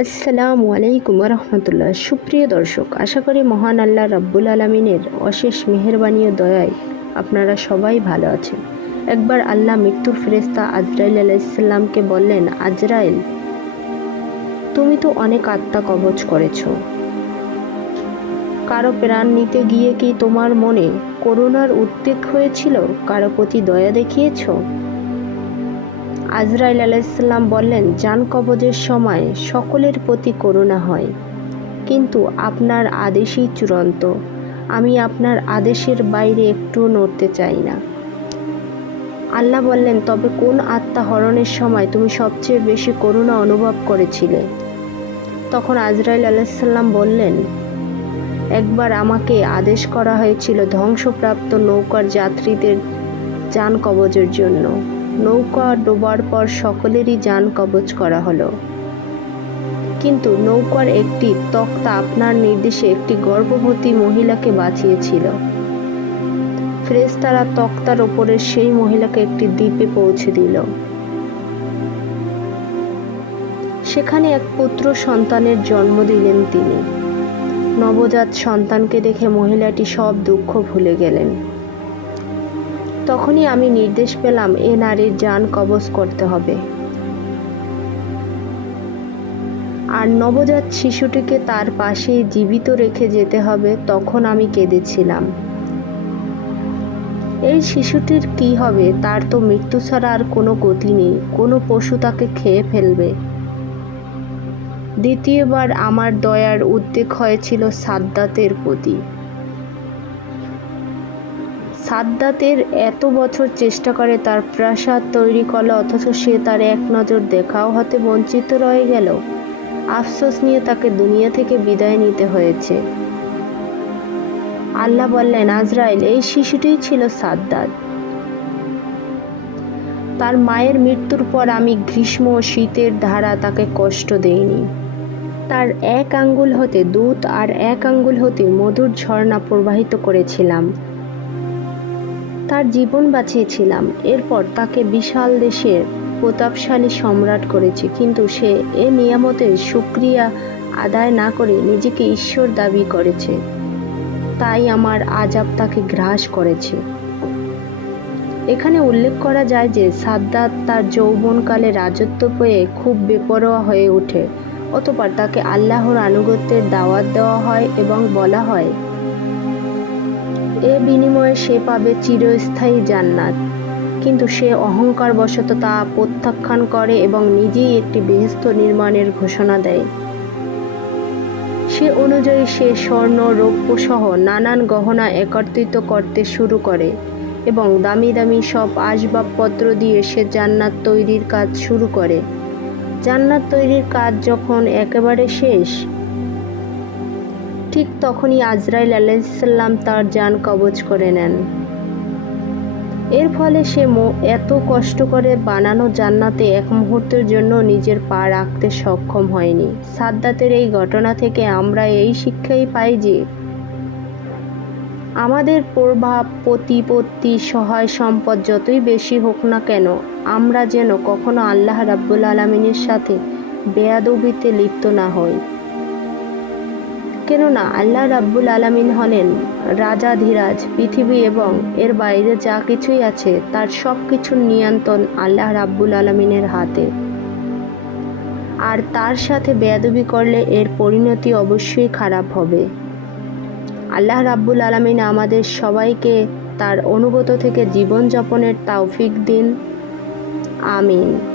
আসসালামু আলাইকুম রহমতুল্লাহ সুপ্রিয় দর্শক, আশা করি মহান আল্লাহ রাব্বুল আলমিনের অশেষ মেহরবানি ও দয়ায় আপনারা সবাই ভালো আছেন। একবার আল্লাহ মৃত্যুর ফেরেস্তা আজরাইল আলাইসাল্লামকে বললেন, আজরাইল, তুমি তো অনেক আত্মা কবচ করেছ। কারও প্রাণ নিতে গিয়ে কি তোমার মনে করুণার উদ্বেগ হয়েছিল? কারও প্রতি দয়া দেখিয়েছো? আজরাইল আলাইসাল্লাম বললেন, যান কবজের সময় সকলের প্রতি করুণা হয়, কিন্তু আপনার আদেশই চূড়ান্ত। আমি আপনার আদেশের বাইরে একটুও নড়তে চাই না। আল্লাহ বললেন, তবে কোন আত্মা হরণের সময় তুমি সবচেয়ে বেশি করুণা অনুভব করেছিলে? তখন আজরাইল আলাইসাল্লাম বললেন, একবার আমাকে আদেশ করা হয়েছিল ধ্বংসপ্রাপ্ত নৌকার যাত্রীদের যান কবজের জন্য। নৌকা ডোবার পর সকলেরই যান কবচ করা হলো। কিন্তু নৌকার একটি তক্তা আপনার নির্দেশে একটি গর্ভবতী মহিলাকে বাঁচিয়েছিল। ফ্রেস্তারা তক্তার ওপরে সেই মহিলাকে একটি দ্বীপে পৌঁছে দিল। সেখানে এক পুত্র সন্তানের জন্ম দিলেন তিনি। নবজাত সন্তানকে দেখে মহিলাটি সব দুঃখ ভুলে গেলেন। তখনই আমি নির্দেশ পেলাম এ নারীর যান কবজ করতে হবে। আর নবজাত শিশুটিকে তার পাশেই জীবিত রেখে যেতে হবে, তখন আমি কেঁদেছিলাম। এই শিশুটির কি হবে, তার তো মৃত্যু ছাড়া আর কোনো গতি নেই, কোনো পশু তাকে খেয়ে ফেলবে। দ্বিতীয়বার আমার দয়ার উদ্বেগ হয়েছিল সাদ্দাতের প্রতি। সাদ্দাতের এত বছর চেষ্টা করে তার প্রাসাদ তৈরি করল, অথচ সে তার এক নজর দেখাও হতে বঞ্চিত রয়ে গেল। আফসোস নিয়ে তাকে দুনিয়া থেকে বিদায় নিতে হয়েছে। আল্লাহ বললেন, আজরাইল, এই শিশুটিই ছিল সাদ্দাত। তার মায়ের মৃত্যুর পর আমি গ্রীষ্ম ও শীতের ধারা তাকে কষ্ট দেইনি। তার এক আঙ্গুল হতে দুধ আর এক আঙ্গুল হতে মধুর ঝর্ণা প্রবাহিত করেছিলাম। তার জীবন বাঁচিয়েছিলাম। এরপর তাকে বিশাল দেশের প্রতাপশালী সম্রাট করেছি। কিন্তু সে এ নিয়ামতের সুক্রিয়া আদায় না করে নিজেকে ঈশ্বর দাবি করেছে। তাই আমার আজাব তাকে গ্রাস করেছে। এখানে উল্লেখ করা যায় যে সাদ্দাত তার যৌবনকালে রাজত্ব পেয়ে খুব বেপরোয়া হয়ে ওঠে। অতপর তাকে আল্লাহর আনুগত্যের দাওয়াত দেওয়া হয় এবং বলা হয় এ বিনিময়ে সে পাবে চিরস্থায়ী জান্নাত। কিন্তু সে অহংকার বশত তা প্রত্যাখ্যান করে এবং নিজেই একটি বেহেস্ত নির্মাণের ঘোষণা দেয়। সে অনুযায়ী সে স্বর্ণ রৌপ্য সহ নানান গহনা একত্রিত করতে শুরু করে এবং দামি দামি সব আসবাবপত্র দিয়ে সে জান্নাত তৈরির কাজ শুরু করে। জান্নাত তৈরির কাজ যখন একেবারে শেষ ঠিক তখনই আজরাইল আলাইসাল্লাম তার যান কবজ করে নেন। এর ফলে সে এত কষ্ট করে বানানো জান্নাতে এক মুহূর্তের জন্য নিজের পা রাখতে সক্ষম হয়নি। সাদ্দাতের এই ঘটনা থেকে আমরা এই শিক্ষাই পাই যে, আমাদের প্রভাব, প্রতিপত্তি, সহায় সম্পদ যতই বেশি হোক না কেন, আমরা যেন কখনো আল্লাহ রাব্বুল আলমিনের সাথে বেয়াদবিতে লিপ্ত না হই। কেননা আল্লাহ রাব্বুল আলামিন হলেন রাজা ধীরাজ পৃথিবী এবং এর বাইরে যা কিছুই আছে তার সব কিছুর নিয়ন্ত্রণ আল্লাহ রাব্বুল আলমিনের হাতে। আর তার সাথে বেয়াদবি করলে এর পরিণতি অবশ্যই খারাপ হবে। আল্লাহ রাব্বুল আলমিন আমাদের সবাইকে তার অনুগত থেকে জীবনযাপনের তাওফিক দিন। আমিন।